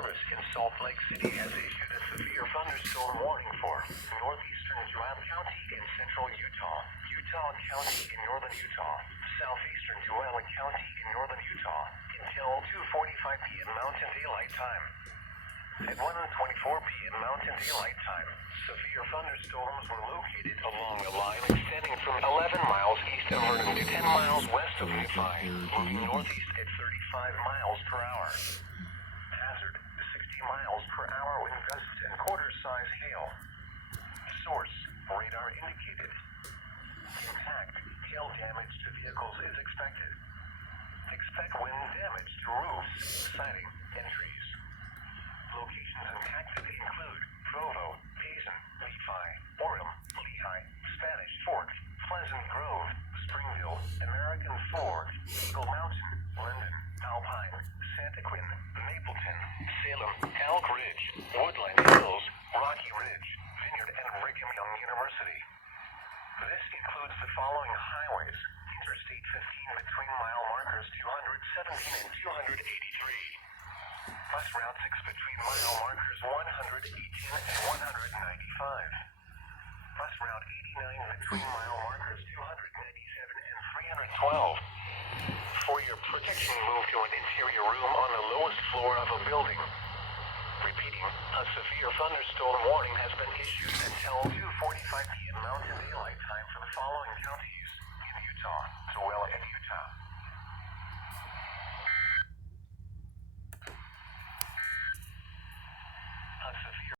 Service in Salt Lake City has issued a severe thunderstorm warning for northeastern Juab County in central Utah, Utah County in northern Utah, southeastern Juab County in northern Utah until 2:45 p.m. Mountain Daylight Time. At 1:24 p.m. Mountain Daylight Time, severe thunderstorms were located along a line extending from 11 miles east of Vernon to 10 miles west of Nephi, moving northeast at 35 miles per hour. Hazard, 60 miles per hour wind gusts and quarter-size hail. Source, radar indicated. Impact, hail damage to vehicles is expected. Expect wind damage to roofs, siding, and trees. Locations impacted include Provo, Payson, Nephi, Orem, Lehigh, Spanish Fork, Pleasant Grove, Springville, American Fork, Eagle Mountain, Linden, Alpine, Santa Quin, Mapleton, Salem, Elk Ridge, Woodland Hills, Rocky Ridge, Vineyard, and Brigham Young University. This includes the following highways: Interstate 15 between mile markers 217 and 283. Bus Route 6 between mile markers 118 and 195. Bus Route 89 between mile markers 297 and 312. For your protection, move to an interior room on the lowest floor of a building. Repeating, a severe thunderstorm warning has been issued until